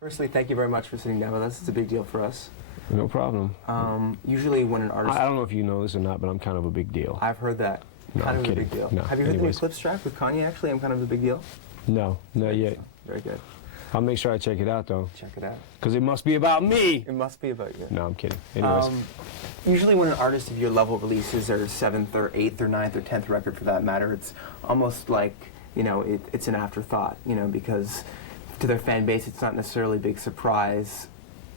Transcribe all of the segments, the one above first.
Firstly, thank you very much for sitting down with us. It's a big deal for us. No problem. Usually when an artist... I don't know if you know this or not, but I'm kind of a big deal. I've heard that. No, kind I'm of kidding. a big deal. No. Have you heard the new Anyways. Clips track with Kanye, actually? I'm kind of a big deal? No, not yet. Very good. I'll make sure I check it out, though. Check it out. Because it must be about me! It must be about you. No, I'm kidding. Anyways. Usually when an artist of your level releases their 7th or 8th or 9th or 10th record for that matter, it's almost like, you know, it's an afterthought, you know, because to their fan base it's not necessarily a big surprise.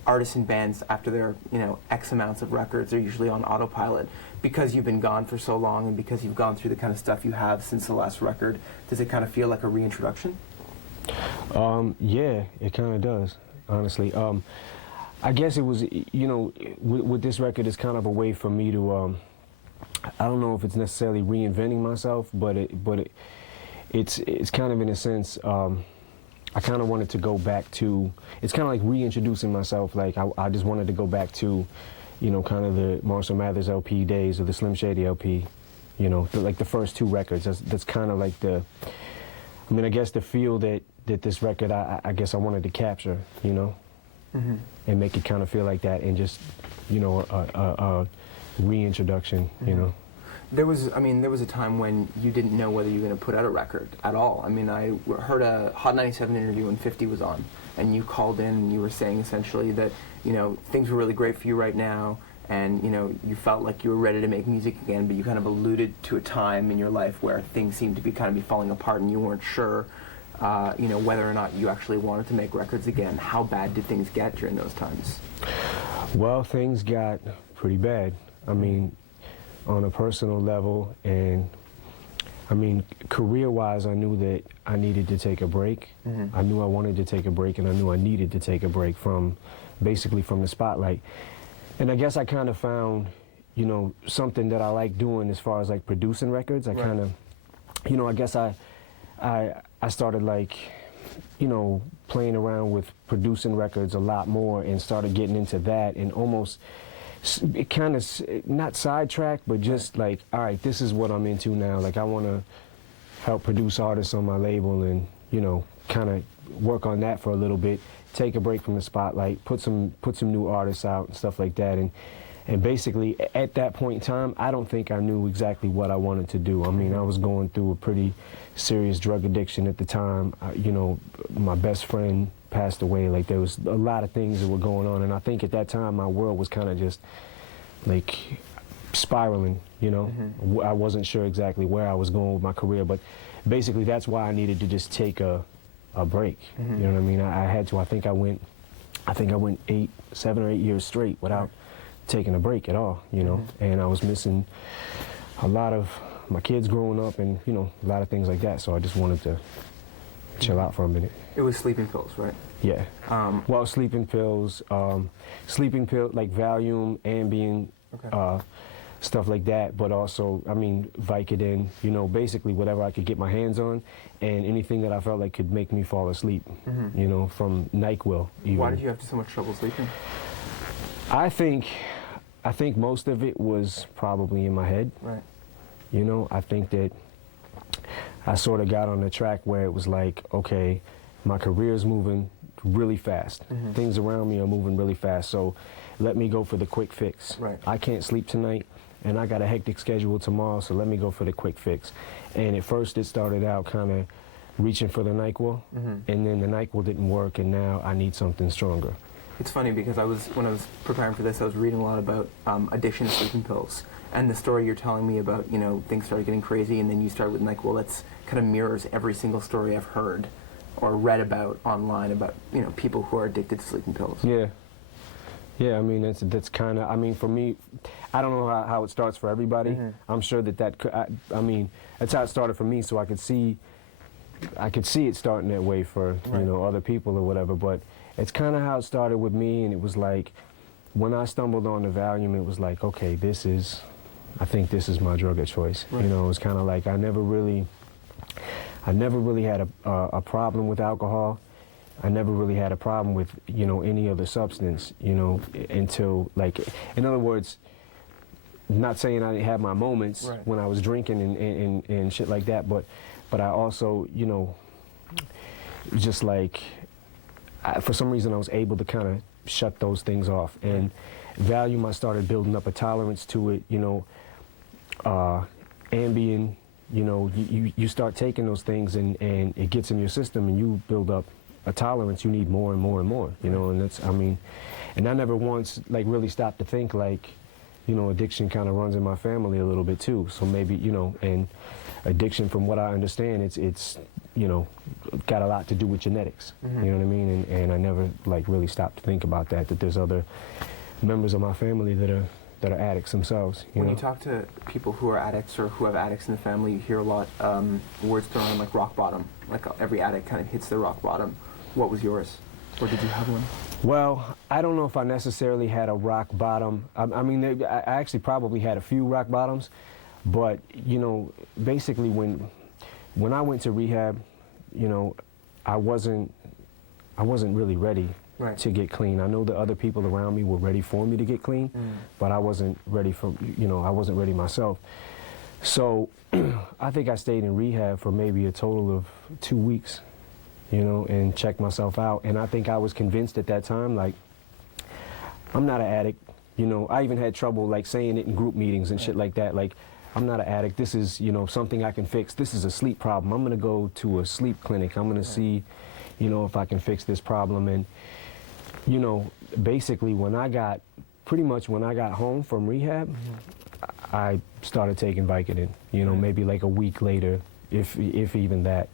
Artists and bands, after their, you know, X amounts of records, are usually on autopilot. Because you've been gone for so long and because you've gone through the kind of stuff you have since the last record, does it kind of feel like a reintroduction? Yeah, it kind of does, honestly. I guess it was, you know, with this record, it's kind of a way for me to, I don't know if it's necessarily reinventing myself, but it's kind of in a sense, I kind of wanted to go back to, it's kind of like reintroducing myself. Like I just wanted to go back to, you know, kind of the Marshall Mathers LP days or the Slim Shady LP, you know, like the first 2 records. That's kind of like the, I mean, I guess the feel that this record, I guess I wanted to capture, you know, and make it kind of feel like that, and just, you know, a reintroduction, you know. There was a time when you didn't know whether you were going to put out a record at all. I mean, I heard a Hot 97 interview when 50 was on, and you called in and you were saying essentially that, you know, things were really great for you right now, and, you know, you felt like you were ready to make music again, but you kind of alluded to a time in your life where things seemed to be kind of falling apart and you weren't sure, you know, whether or not you actually wanted to make records again. How bad did things get during those times? Well, things got pretty bad. I mean, on a personal level, and I mean, career-wise, I knew that I needed to take a break. I knew I wanted to take a break, and I knew I needed to take a break from, basically from the spotlight. And I guess I kind of found, you know, something that I like doing as far as like producing records. I kind of, you know, I guess I started like, you know, playing around with producing records a lot more and started getting into that, and almost, it kind of, not sidetracked, but just like, all right, this is what I'm into now. Like, I want to help produce artists on my label and, you know, kind of work on that for a little bit, take a break from the spotlight, put some new artists out and stuff like that. And basically, at that point in time, I don't think I knew exactly what I wanted to do. I mean, I was going through a pretty serious drug addiction at the time. You know, my best friend passed away. Like, there was a lot of things that were going on, and I think at that time my world was kind of just like spiraling, you know. I wasn't sure exactly where I was going with my career, but basically that's why I needed to just take a break. You know what I mean? I had to. I think I went 7 or 8 years straight without taking a break at all, you know. And I was missing a lot of my kids growing up, and, you know, a lot of things like that. So I just wanted to chill out for a minute. It was sleeping pills, right? Yeah. Well, sleeping pills like Valium, Ambien, stuff like that. But also, I mean, Vicodin, you know, basically whatever I could get my hands on, and anything that I felt like could make me fall asleep, you know, from NyQuil even. Why did you have so much trouble sleeping? I think most of it was probably in my head. Right. You know, I think that I sort of got on a track where it was like, okay, my career's moving really fast. Things around me are moving really fast, so let me go for the quick fix. Right. I can't sleep tonight, and I got a hectic schedule tomorrow, so let me go for the quick fix. And at first it started out kind of reaching for the NyQuil, and then the NyQuil didn't work, and now I need something stronger. It's funny because when I was preparing for this, I was reading a lot about addiction to sleeping pills. And the story you're telling me about, you know, things started getting crazy and then you started with NyQuil, that's kind of mirrors every single story I've heard or read about online about, you know, people who are addicted to sleeping pills. Yeah. Yeah, I mean, that's kind of, I mean, for me, I don't know how it starts for everybody. I'm sure I mean, that's how it started for me, so I could see it starting that way for, you know, other people or whatever, but it's kind of how it started with me, and it was like, when I stumbled on the Valium, it was like, okay, I think this is my drug of choice. You know, it was kind of like I never really had a problem with alcohol. I never really had a problem with, you know, any other substance, you know, until, like, in other words, not saying I didn't have my moments when I was drinking and shit like that, but I also, you know, just like, for some reason I was able to kind of shut those things off. And Valium, I started building up a tolerance to it, you know. Ambien, you know, you start taking those things and it gets in your system and you build up a tolerance. You need more and more and more, you know, and that's, I mean, and I never once like really stopped to think like, you know, addiction kind of runs in my family a little bit too. So maybe, you know, and addiction, from what I understand, it's you know, got a lot to do with genetics. You know what I mean? And I never like really stopped to think about that there's other members of my family that are addicts themselves. When you talk to people who are addicts or who have addicts in the family, you hear a lot words thrown around like rock bottom. Like every addict kind of hits the rock bottom. What was yours? Or did you have one? Well, I don't know if I necessarily had a rock bottom. I mean, I actually probably had a few rock bottoms, but you know, basically when I went to rehab, you know, I wasn't really ready to get clean. I know the other people around me were ready for me to get clean, but I wasn't ready for, you know, I wasn't ready myself. So I think I stayed in rehab for maybe a total of 2 weeks, you know, and checked myself out. And I think I was convinced at that time, like, I'm not an addict. You know, I even had trouble like saying it in group meetings and shit like that. Like, I'm not an addict. This is, you know, something I can fix. This is a sleep problem. I'm gonna go to a sleep clinic. I'm gonna see, you know, if I can fix this problem. And, you know, basically pretty much when I got home from rehab, I started taking Vicodin, you know, maybe like a week later, if even that.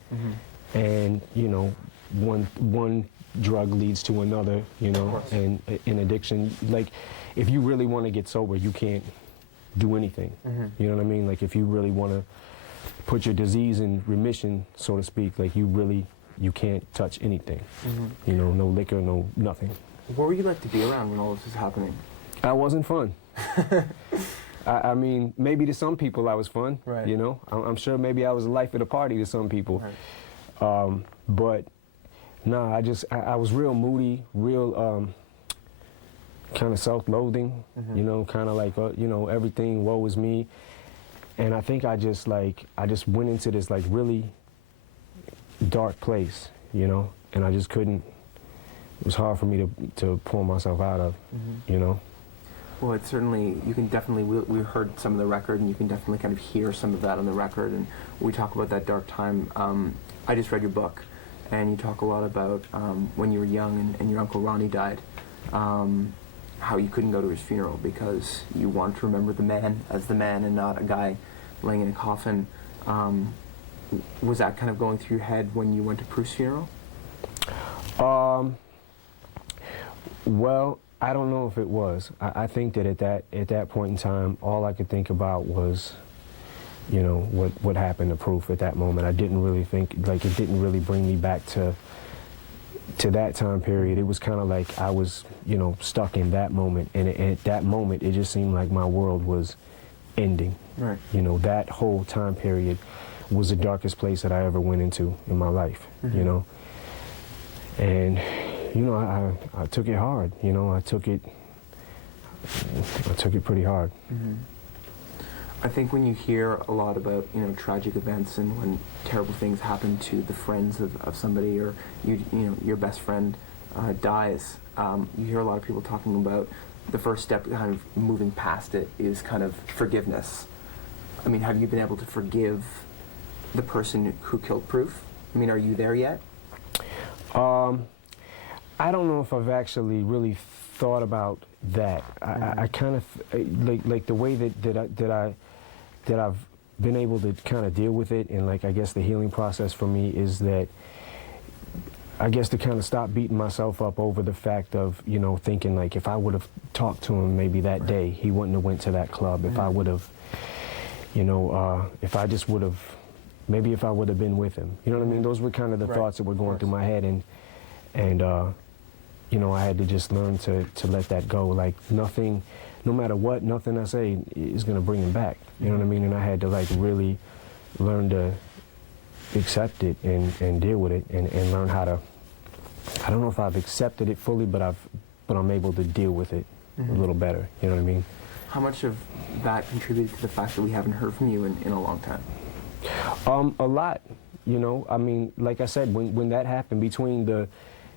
And, you know, one drug leads to another, you know, and in addiction, like, if you really want to get sober, you can't do anything. You know what I mean? Like, if you really want to put your disease in remission, so to speak, like, you can't touch anything. You know, no liquor, no nothing. What were you like to be around when all this was happening? I wasn't fun. I mean, maybe to some people I was fun, you know? I'm sure maybe I was the life of the party to some people. But no, I was real moody, real kind of self-loathing, you know, kind of like, you know, everything, woe is me. And I think I just went into this like really dark place, you know, and I just couldn't, it was hard for me to pull myself out of, you know. Well, it's certainly, you can definitely, we heard some of the record, and you can definitely kind of hear some of that on the record, and we talk about that dark time. I just read your book, and you talk a lot about when you were young and your Uncle Ronnie died, how you couldn't go to his funeral because you wanted to remember the man as the man and not a guy laying in a coffin. Was that kind of going through your head when you went to Prue's funeral? Well, I don't know if it was. I think that at that point in time, all I could think about was, you know, what happened to Proof at that moment. I didn't really think, like, it didn't really bring me back to that time period. It was kind of like I was, you know, stuck in that moment. And at that moment, it just seemed like my world was ending. Right. You know, that whole time period was the darkest place that I ever went into in my life, you know. And, you know, I took it hard, you know, I took it pretty hard. I think when you hear a lot about, you know, tragic events and when terrible things happen to the friends of somebody, or you know, your best friend dies, you hear a lot of people talking about the first step kind of moving past it is kind of forgiveness. I mean, have you been able to forgive the person who killed Proof? I mean, are you there yet? I don't know if I've actually really thought about that. I kind of like the way that I've been able to kind of deal with it, and like I guess the healing process for me is that I guess to kind of stop beating myself up over the fact of, you know, thinking like if I would have talked to him maybe that day, he wouldn't have went to that club. If I would have, you know, if I just would have, maybe if I would have been with him. You know what I mean? Those were kind of the thoughts that were going through my head, and you know, I had to just learn to let that go. Like nothing, no matter what, nothing I say is gonna bring him back. You know what I mean? And I had to like really learn to accept it and deal with it and learn how to, I don't know if I've accepted it fully, but I'm able to deal with it a little better. You know what I mean? How much of that contributed to the fact that we haven't heard from you in a long time? A lot, you know. I mean, like I said, when that happened, between the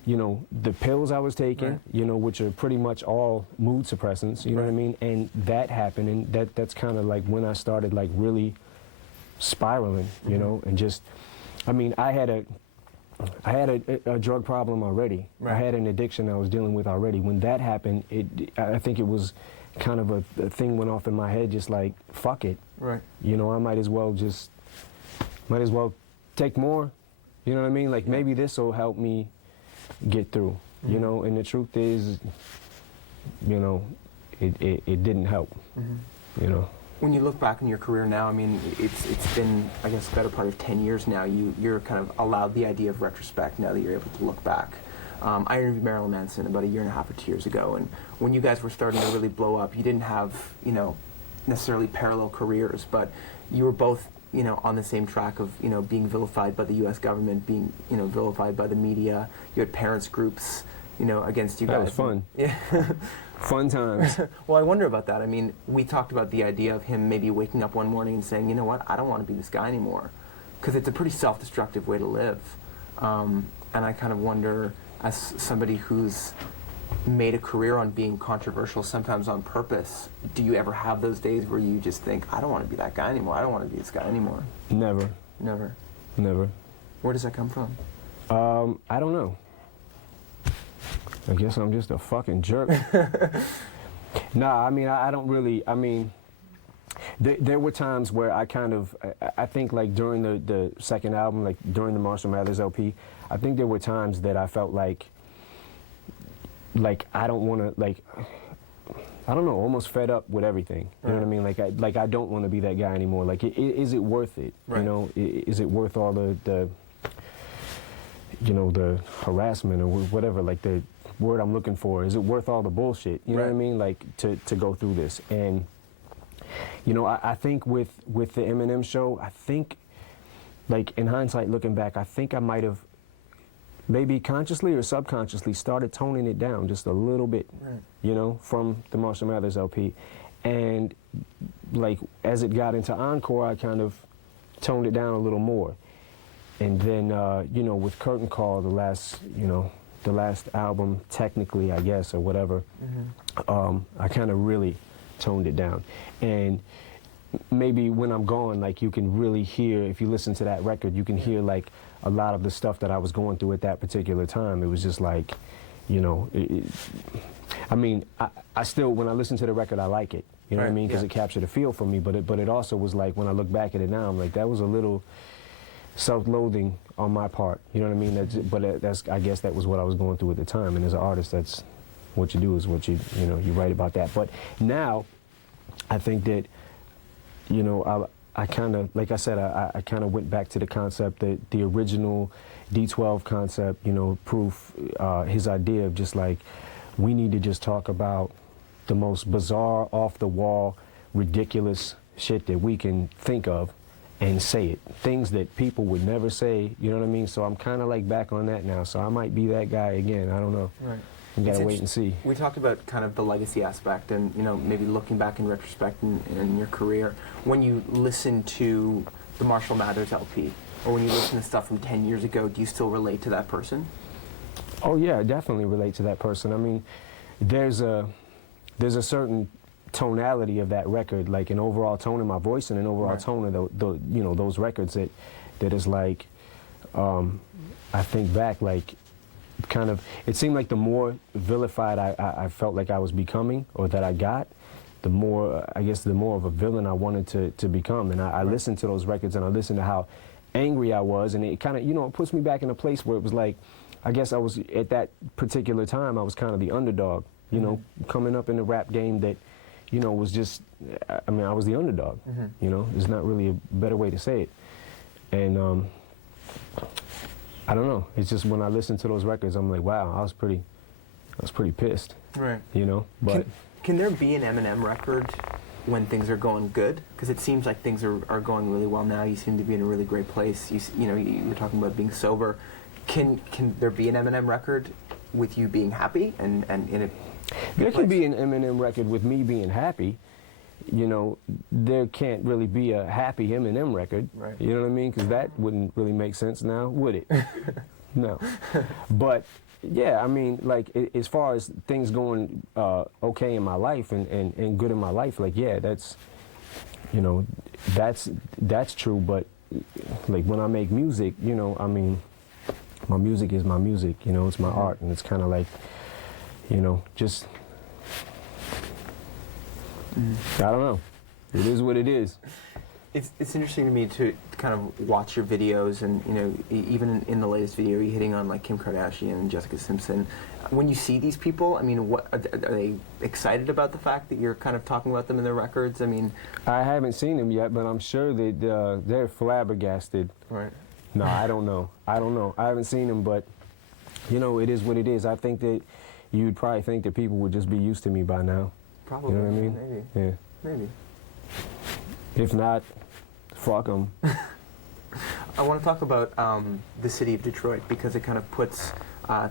you know, the pills I was taking, Right. you know, which are pretty much all mood suppressants, you know what I mean? And that happened, and that's kind of like when I started like really spiraling, you know, and just, I mean, I had a drug problem already. Right. I had an addiction I was dealing with already. When that happened, I think it was kind of a thing went off in my head, just like, fuck it. Right. You know, I might as well take more, you know what I mean? Like, maybe this will help me get through, you know, and the truth is, you know, it didn't help, you know. When you look back in your career now, I mean, it's been, I guess, better part of 10 years now. You're kind of allowed the idea of retrospect now that you're able to look back. I interviewed Marilyn Manson about 1.5 years or 2 years ago, and when you guys were starting to really blow up, you didn't have, you know, necessarily parallel careers, but you were both, you know, on the same track of, you know, being vilified by the U.S. government, being, you know, vilified by the media. You had parents groups, you know, against you guys. That was fun. Yeah. Fun times. Well, I wonder about that. I mean, we talked about the idea of him maybe waking up one morning and saying, you know what, I don't want to be this guy anymore. Because it's a pretty self-destructive way to live. And I kind of wonder, as somebody who's made a career on being controversial, sometimes on purpose, do you ever have those days where you just think, I don't want to be that guy anymore, I don't want to be this guy anymore? Never. Never. Never. Where does that come from? I don't know. I guess I'm just a fucking jerk. Nah, I mean, I don't really, I mean, there were times where I kind of, I think like during the second album, like during the Marshall Mathers LP, I think there were times that I felt like I don't want to, like, I don't know, almost fed up with everything. You know what I mean? Like I don't want to be that guy anymore. Like, is it worth it? Right. You know, is it worth all the you know, the harassment or whatever, like the word I'm looking for? Is it worth all the bullshit? You know what I mean? Like, to go through this. And, you know, I think with the Eminem show, I think, like, in hindsight, looking back, I think I might have maybe consciously or subconsciously started toning it down just a little bit, you know, from the Marshall Mathers LP. And, like, as it got into Encore, I kind of toned it down a little more. And then, you know, with Curtain Call, the last album, technically, I guess, or whatever, I kind of really toned it down. And maybe when I'm gone, like, you can really hear, if you listen to that record, you can hear, like, a lot of the stuff that I was going through at that particular time. It was just like, you know, I mean, I still, when I listen to the record, I like it. You know what I mean? Because it captured a feel for me. But it also was like, when I look back at it now, I'm like, that was a little self-loathing on my part, you know what I mean? That's I guess that was what I was going through at the time. And as an artist, that's what you do, is what you know, you write about that. But now, I think that, you know, I kind of, like I said, I kind of went back to the concept, that the original D12 concept, you know, Proof, his idea of just like, we need to just talk about the most bizarre, off-the-wall, ridiculous shit that we can think of, and say it. Things that people would never say, you know what I mean? So I'm kind of like back on that now. So I might be that guy again. I don't know. Right. We gotta wait and see. We talked about kind of the legacy aspect and, you know, maybe looking back in retrospect in your career. When you listen to the Marshall Mathers LP, or when you listen to stuff from 10 years ago, do you still relate to that person? Oh yeah, I definitely relate to that person. I mean, there's a certain tonality of that record, like an overall tone in my voice and an overall tone of the you know, those records that is like, I think back, like, kind of, it seemed like the more vilified I felt like I was becoming, or that I got, the more, I guess, the more of a villain I wanted to become. And I listened to those records, and I listened to how angry I was, and it kind of, you know, it puts me back in a place where it was like, I guess I was, at that particular time, I was kind of the underdog, you know, coming up in the rap game that, you know, was just, I mean, I was the underdog, you know, there's not really a better way to say it. And I don't know, it's just when I listen to those records, I'm like, wow, I was pretty pissed, you know, but. Can there be an Eminem record when things are going good? Because it seems like things are going really well now. You seem to be in a really great place. You know, you were talking about being sober. Can there be an Eminem record with you being happy and in a There can be an Eminem record with me being happy. You know, there can't really be a happy Eminem record. Right. You know what I mean? Because that wouldn't really make sense now, would it? No. But Yeah, I mean, like, as far as things going okay in my life and good in my life, like, yeah, that's, you know, that's true. But like when I make music, you know, I mean, my music is my music. You know, it's my art, and it's kind of like, you know, just I don't know. It is what it is. It's interesting to me to kind of watch your videos, and you know, even in the latest video, you're hitting on like Kim Kardashian and Jessica Simpson. When you see these people, I mean, what are they excited about the fact that you're kind of talking about them in their records? I mean, I haven't seen them yet, but I'm sure that they're flabbergasted. right? No, I don't know. I don't know. I haven't seen them, but you know, it is what it is. I think that you'd probably think that people would just be used to me by now. Probably. You know what I mean? Maybe. Yeah. Maybe. If not, fuck them. I want to talk about the city of Detroit, because it kind of puts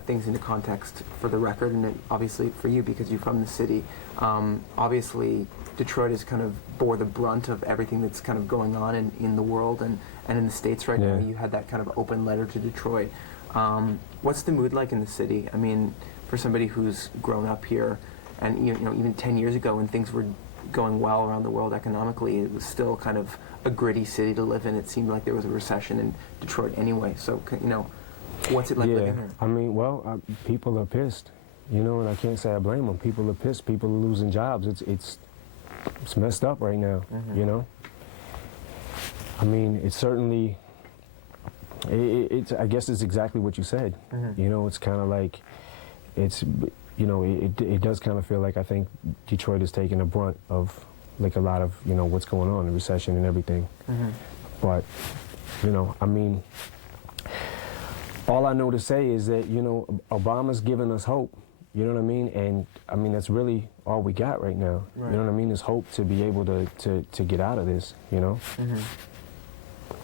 things into context for the record, and obviously for you because you're from the city. Obviously, Detroit has kind of bore the brunt of everything that's kind of going on in the world and in the States right now. You had that kind of open letter to Detroit. What's the mood like in the city? I mean, for somebody who's grown up here, and you know, even 10 years ago when things were going well around the world economically, it was still kind of a gritty city to live in. It seemed like there was a recession in Detroit anyway. So, you know, what's it like living here? I mean, well, people are pissed, you know, and I can't say I blame them. People are pissed. People are losing jobs. It's messed up right now, you know. I mean, it's certainly, I guess it's exactly what you said. You know, it's kind of like, it's, you know, it does kind of feel like I think Detroit is taking the brunt of like a lot of, you know, what's going on, the recession and everything. But, you know, I mean, all I know to say is that, you know, Obama's giving us hope, you know what I mean? And I mean, that's really all we got right now. You know what I mean? Is hope to be able to get out of this, you know?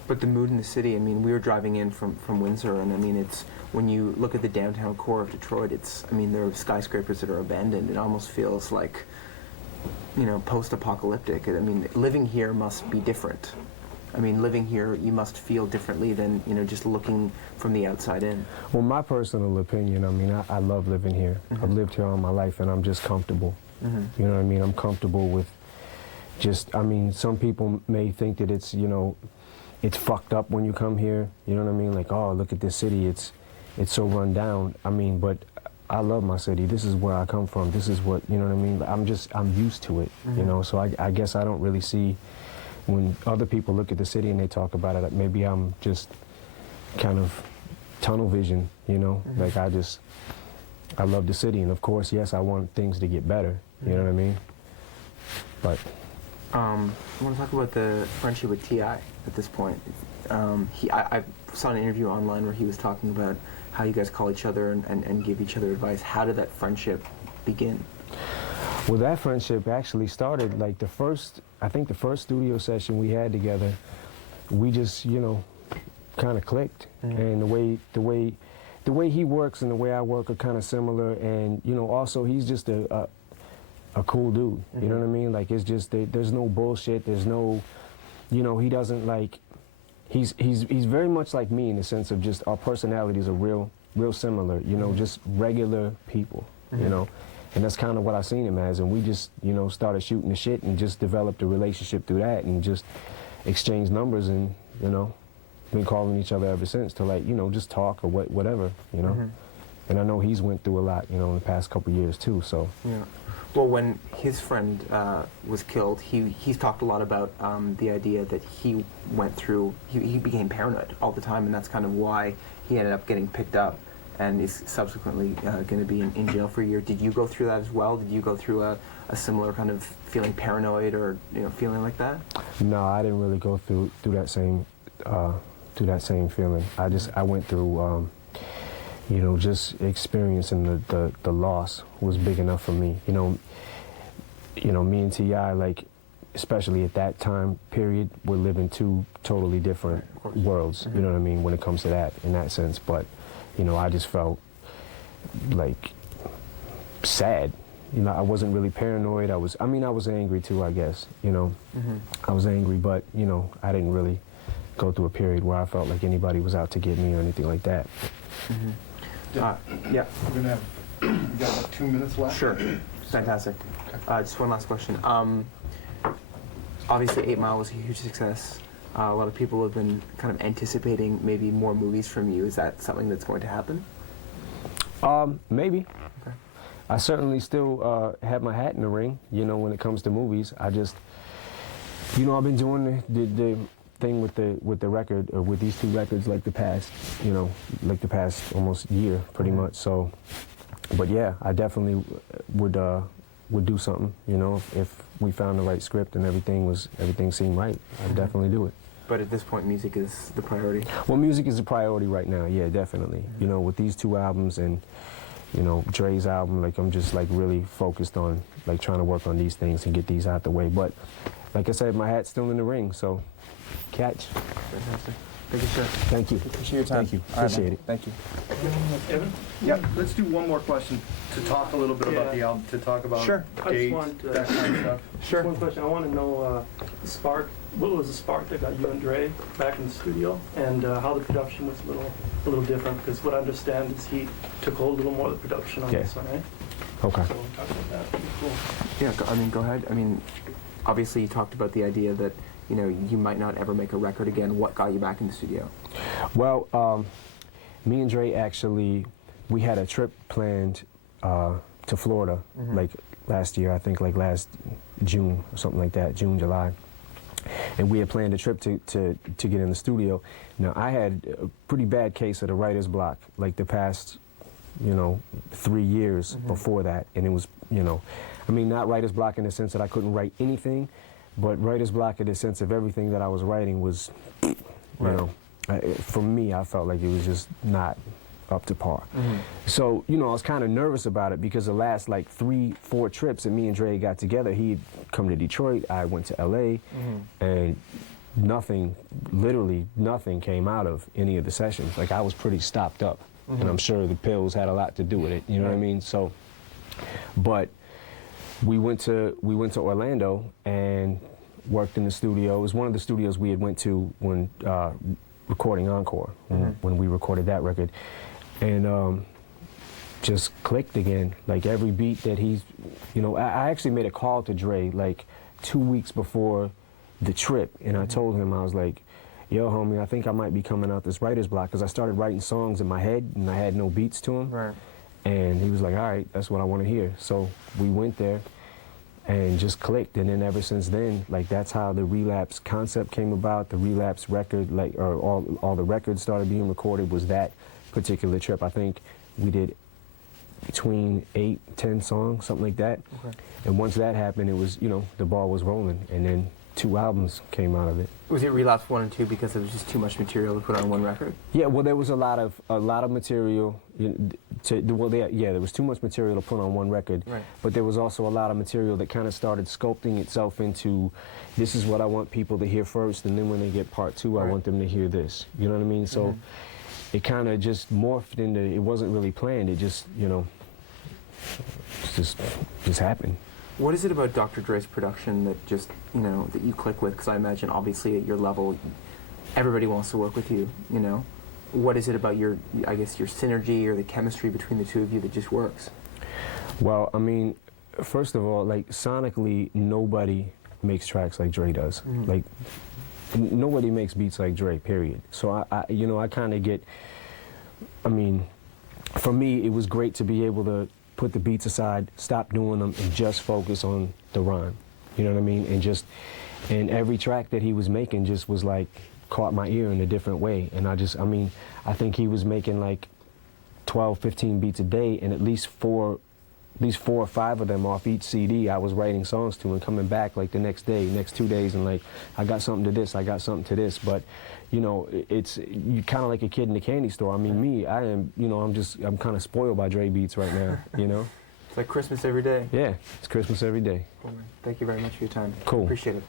But the mood in the city, I mean, we were driving in from Windsor, and I mean, it's, when you look at the downtown core of Detroit, it's, I mean, there are skyscrapers that are abandoned. It almost feels like, you know, post-apocalyptic. I mean, living here must be different. I mean, living here, you must feel differently than, you know, just looking from the outside in. Well, my personal opinion, I mean, I love living here. I've lived here all my life, and I'm just comfortable. You know what I mean? I'm comfortable with just, I mean, some people may think that it's, you know, it's fucked up when you come here. You know what I mean? Like, oh, look at this city. It's so run down. I mean, but I love my city. This is where I come from. This is what, you know what I mean? I'm used to it, you know? So I guess I don't really see, when other people look at the city and they talk about it, maybe I'm just kind of tunnel vision, you know? Like I love the city. And of course, yes, I want things to get better. You know what I mean? But I want to talk about the friendship with T.I. at this point. I saw an interview online where he was talking about how you guys call each other and give each other advice. How did that friendship begin? Well, that friendship actually started like I think the first studio session we had together, we just, you know, kind of clicked. And the way he works and the way I work are kind of similar. And, you know, also he's just a cool dude, you know what I mean? Like, it's just, there's no bullshit, there's no, you know, he doesn't like, he's very much like me in the sense of just our personalities are real similar, you know, just regular people, you know? And that's kind of what I seen him as, and we just, you know, started shooting the shit and just developed a relationship through that and just exchanged numbers and, you know, been calling each other ever since to, like, you know, just talk or whatever, you know? And I know he's went through a lot, you know, in the past couple years too, so. Yeah. Well, when his friend was killed, he's talked a lot about the idea that he went through, he became paranoid all the time, and that's kind of why he ended up getting picked up and is subsequently going to be in jail for a year. Did you go through that as well? Did you go through a similar kind of feeling paranoid or, you know, feeling like that? No, I didn't really go through that same feeling. I went through you know, just experiencing the loss was big enough for me. You know, me and T.I, like, especially at that time period, we're living two totally different worlds, you know what I mean, when it comes to that, in that sense. But, you know, I just felt, like, sad. You know, I wasn't really paranoid. I was angry too, I guess, you know. I was angry, but, you know, I didn't really go through a period where I felt like anybody was out to get me or anything like that. Yeah. We're gonna have, we got about 2 minutes left. Sure. Fantastic. Just one last question. Obviously, 8 Mile was a huge success. A lot of people have been kind of anticipating maybe more movies from you. Is that something that's going to happen? Maybe. Okay. I certainly still have my hat in the ring, you know, when it comes to movies. I just, you know, I've been doing the thing with the record, or with these 2 records, like the past, you know, like the past almost year, pretty much. So, but yeah, I definitely would do something, you know, if we found the right script and everything seemed right. I'd definitely do it. But at this point, music is the priority? Well, music is a priority right now, yeah, definitely. You know, with these 2 albums and, you know, Dre's album, like, I'm just, like, really focused on, like, trying to work on these things and get these out the way. But, like I said, my hat's still in the ring, so catch. Fantastic. Thank you, sir. Thank you. Appreciate your time. Thank you. All right, Appreciate man. it. Thank you. Evan? Yep. Let's do one more question to talk a little bit about the album, to talk about Sure. I just dates, want to- that kind of stuff. Sure. One question. I want to know the spark. What was the spark that got you and Dre back in the studio, and how the production was a little different? Because what I understand is he took hold a little more of the production on this one, right? Okay. So we'll talk about that. That'd be cool. Yeah, I mean, go ahead. I mean, obviously you talked about the idea that, you know, you might not ever make a record again. What got you back in the studio? Well, me and Dre actually, we had a trip planned to Florida, like last year, I think, like last June or something like that, June, July. And we had planned a trip to get in the studio. Now, I had a pretty bad case of the writer's block, like the past, you know, 3 years before that. And it was, you know, I mean, not writer's block in the sense that I couldn't write anything, but writer's block in the sense of everything that I was writing was, you know, for me, I felt like it was just not up to par. So, you know, I was kind of nervous about it because the last like 3-4 trips that me and Dre got together, he'd come to Detroit, I went to LA, and nothing, literally nothing came out of any of the sessions. Like, I was pretty stopped up, and I'm sure the pills had a lot to do with it, you know what I mean? So, but we went to Orlando and worked in the studio. It was one of the studios we had went to when recording Encore, when we recorded that record. And just clicked again. Like, every beat that he's, you know, I actually made a call to Dre like 2 weeks before the trip, and I told him, I was like, yo, homie, I think I might be coming out this writer's block, because I started writing songs in my head and I had no beats to them. Right. And he was like, all right, that's what I want to hear. So we went there and just clicked, and then ever since then, like, that's how the Relapse concept came about. The Relapse record, like, or all the records started being recorded, was that particular trip. I think we did between 8-10 songs, something like that. Okay. And once that happened, it was, you know, the ball was rolling, and then 2 albums came out of it. Was it Relapse 1 and 2 because it was just too much material to put on one record? Yeah, well, there was a lot of material there was too much material to put on one record. Right. But there was also a lot of material that kind of started sculpting itself into, this is what I want people to hear first, and then when they get part 2, I want them to hear this. You know what I mean? So it kind of just morphed into, it wasn't really planned. It just, you know, just happened. What is it about Dr. Dre's production that just, you know, that you click with? Because I imagine, obviously, at your level, everybody wants to work with you, you know? What is it about your, I guess, your synergy or the chemistry between the two of you that just works? Well, I mean, first of all, like, sonically, nobody makes tracks like Dre does. Like, nobody makes beats like Dre, period. So I you know, I kind of get, I mean, for me, it was great to be able to put the beats aside, stop doing them, and just focus on the rhyme. You know what I mean? And every track that he was making just was like, caught my ear in a different way. And I mean, I think he was making like 12, 15 beats a day, and at least 4 or 5 of them off each CD I was writing songs to, and coming back like the next day, next 2 days, and like, I got something to this, I got something to this. But, you know, you kind of like a kid in the candy store. I mean, me, I am, you know, I'm kind of spoiled by Dre beats right now, you know? It's like Christmas every day. Yeah, it's Christmas every day. Thank you very much for your time. Cool. Appreciate it.